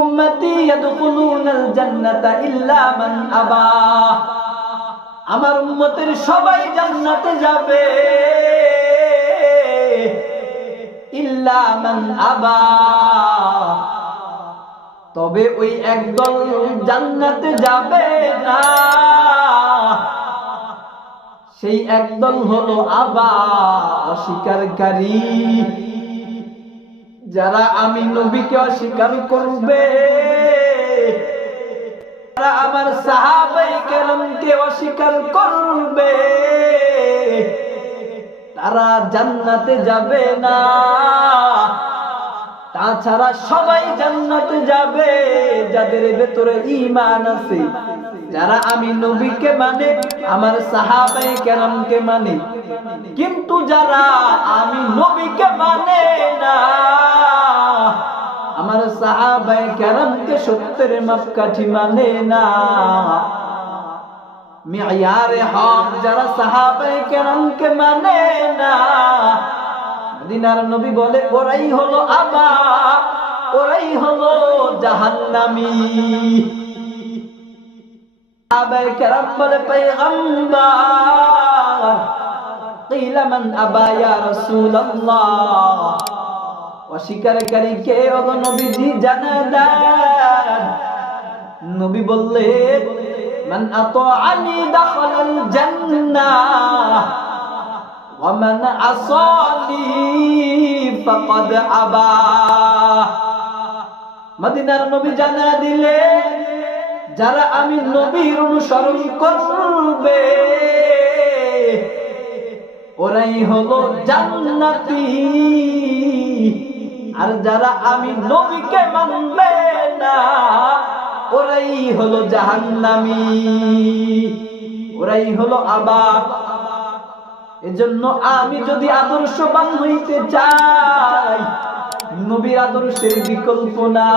উম্মতি ইয়াদখুলুনাল জান্নাতা ইল্লা মান আবা। আমার উম্মতের সবাই জান্নাতে যাবে ইল্লা মান আবা, তবে ওই একদল জান্নাতে যাবে না। সেই একদল হলো আবা, অস্বীকারী। যারা আমি নবীকে অস্বীকার করবে, যারা আমার সাহাবায়ে কেরামকে অস্বীকার করবে, তারা জান্নাতে যাবে না। তাছাড়া সবাই জান্নাতে যাবে যাদের ভেতরে ঈমান আছে, যারা আমি নবীকে মানে, আমার সাহাবায়ে কেরামকে মানে। কিন্তু যারা আমি নবীকে মানে না, আমার সাহাবায়ে কেরামকে সত্যের মাপকাঠি মানে না, মিয়ারে হক যারা সাহাবায়ে কেরামকে মানে না, মদিনার নবী বলে ওরাই হলো আবা, ওরাই হলো জাহান্নামী। সাহাবায়ে কেরাম বলে পয়গম্বর, কিলা মান আবা ইয়া রাসূলুল্লাহ, অস্বীকারী কে ওগো নবীজি জানায় দেন। নবী বললেন মান আতাআনি দাখালাল জান্নাহ ওয়া মান আসানি ফাকাদ আবা। মদিনার নবী জানায় দিলেন, যারা আমি নবীর অনুসরণ করবে ওরাই হলো জান্নাতি, আর যারা আমি নবীকে মানবে না ওরাই হলো জাহান্নামী, ওরাই হলো আবা। এজন্য আমি যদি আদর্শবান হইতে চাই, নবীর আদর্শের বিকল্প না।